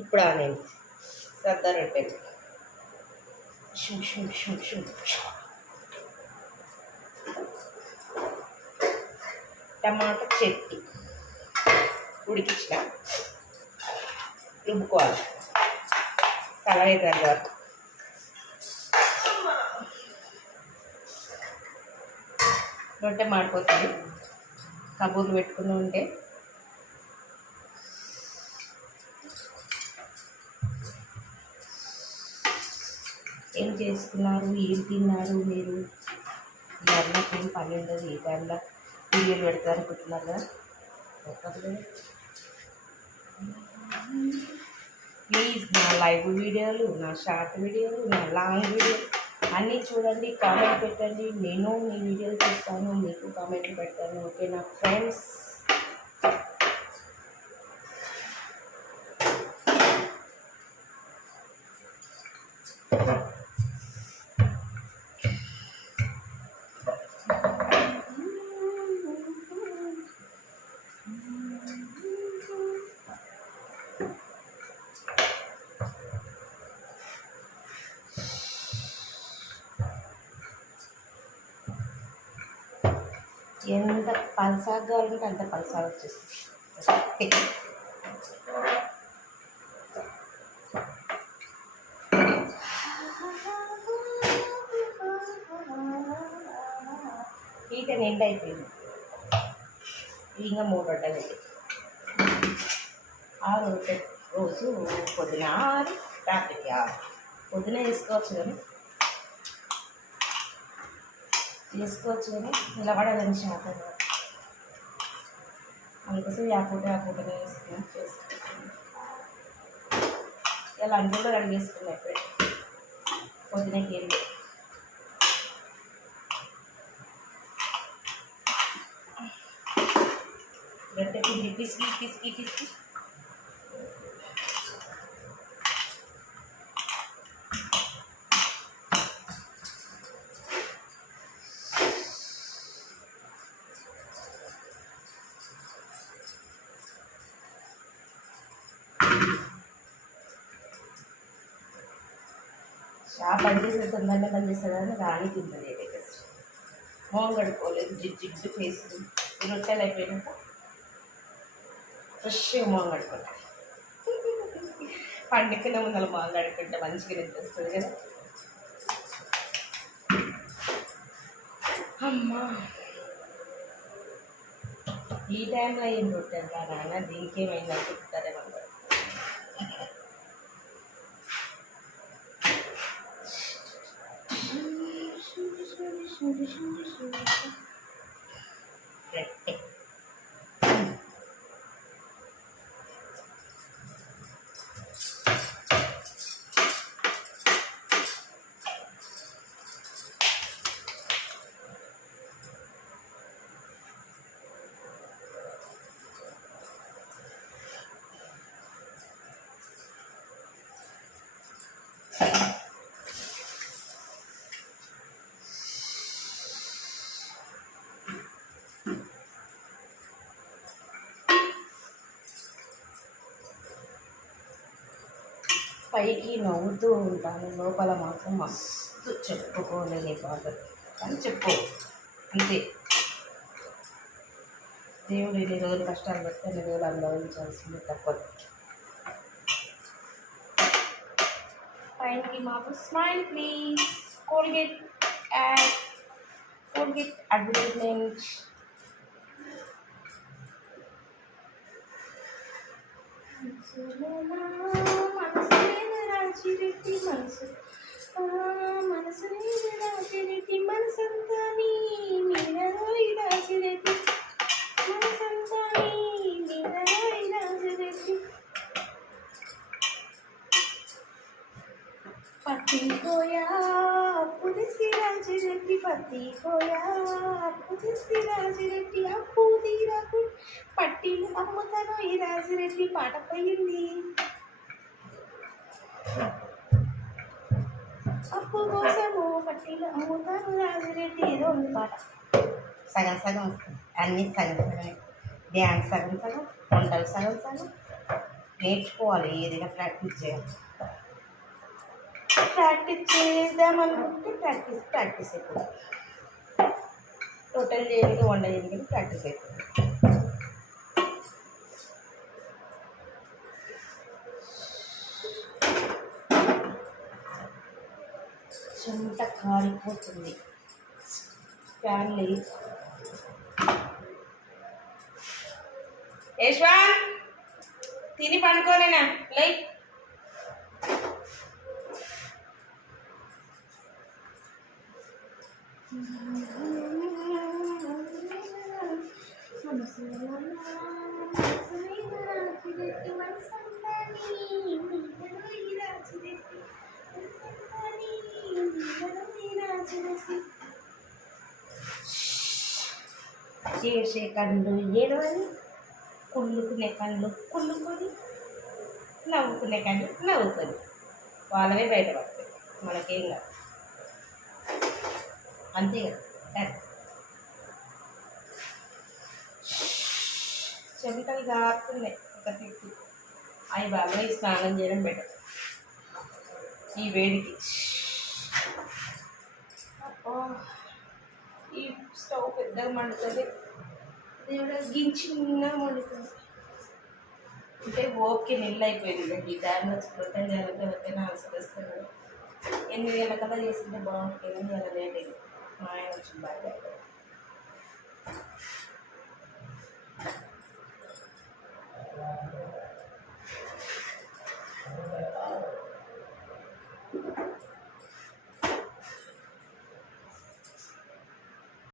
ఇప్పుడు నేను సర్దా రొట్టెలు టమాటా చెట్టు ఉడికించిన రుబ్బుకోవాలి సలవేదారు వరకు. రొట్టె మాడిపోతుంది. కబూర్లు పెట్టుకుని ఉంటే ఏం చేసుకున్నారు, ఏం తిన్నారు మీరు? ఈ అన్నకు ఏం పని ఉండదు, ఈ టైంలో వీడియోలు పెడతారు అనుకుంటున్నారు కదా. ప్లీజ్ నా లైవ్ వీడియోలు, నా షార్ట్ వీడియోలు, నా లాంగ్ వీడియోలు అన్నీ చూడండి, కామెంట్ పెట్టండి. నేను మీ వీడియోలు చూస్తాను, మీకు కామెంట్లు పెడతాను. ఓకే నా ఫ్రెండ్స్. ఎంత పలసాగా కావాలంటే అంత పలసాగా వచ్చేస్తుంది. హీట్ ఎండ్ అయిపోయింది. ఇంకా 3 రొట్టెలు. ఆ రొట్టె రోజు పొద్దున 6 రాత్రికి 6 పొద్దున వేసుకోవచ్చు కానీ నిలబడాలని శాతం అందుకోసం యాపూటనే వేసుకుని చేసుకుంటాను. ఇలా అంటుల్లో అడిగేసుకున్నాను ఎప్పుడే పొద్దునకి వెళ్ళి. రొట్టె పిండి పిసికి షాప్ పనిచేసే తొందరగా పనిచేస్తుంది కానీ రాణి తింటుంది. ఏదైతే మొహం కడుక్కోలేదు, జిడ్డు ఫేస్. ఈ రొట్టెలు అయిపోయినాక ఫ్రెష్గా మొహం కడుక్కుంటా. పండుగనే ముందర మొహం కడుక్కుంటే మంచిగా నిద్రస్తుంది కదా. అమ్మా ఈ టైంలో ఏం రొట్టెలు రా నాన్న, దీనికి ఏమైందా చెప్తారేమో. పైకి నవ్వుతూ ఉంటాను, లోపల మాత్రం మస్తు చెప్పుకోలేని బాధలు. కానీ చెప్పు అంతే. దేవుడు ఎన్ని రోజులు కష్టాలు పెడితే అన్ని రోజులు అనుభవించాల్సింది తప్పదు. పైకి మాకు smile please. Colgate advertisement. Rajireddy మనసంతా నీ మీనరోయి రాజిరెడ్డి మనసంతా నీ మీనరోయి రాజిరెడ్డి పత్తికోయా పుదిసి రాజిరెడ్డి పత్తికోయా పుదిసి రాజిరెడ్డి అప్పు తీరకు పట్టీలు అమ్ముతాను ఈ రాజిరెడ్డి పాట పోయింది. అప్పు కోసము పట్టీలు అమ్ముతాను రాజిరెడ్డి. ఏదో ఉంది పాట, సగం సగం వస్తుంది. అన్నీ సగం సగం. డ్యాన్స్ సగం సగం, వంటలు సగం సగం, నేర్చుకోవాలి, ఏదైనా ప్రాక్టీస్ చేయాలి. ప్రాక్టీస్ చేద్దాం అనుకుంటే ప్రాక్టీస్ అయిపోతుంది. టోటల్ చేయడానికి వండ చేయడానికి ప్రాక్టీస్ అయిపోతుంది. చెమట కారిపోతుంది. ఫ్యాన్ లేదు. యశ్వాన్ తిని పండుకోలేనా? లైక్ చేసే కళ్ళు ఏడవని, కుళ్ళుకునే కళ్ళు కుళ్ళుకొని, నవ్వుకునే కళ్ళు నవ్వుకొని, వాళ్ళవే బయటపడతాయి, మనకేం కాదు. అంతే కదా. చెమటలు కారుతున్నాయి ఒక తిప్పి. అవి బాబాయ్ స్నానం చేయడం బెటర్ ఈ వేడికి. ఈ స్టవ్ పెద్దగా మండుతుంది, దేవుడు గించిగా మండుతుంది. అంటే ఓకే నీళ్ళు అయిపోయింది. ఈ టైంలో రొట్టెలు చేయాలంటే ఎవరికైనా ఆన్సర్ వస్తుంది. 8 గంటల కల్లా చేస్తుంటే బాగుంటుంది, కానీ అలా లేట్ అయింది. మా ఆయన వచ్చి బాగా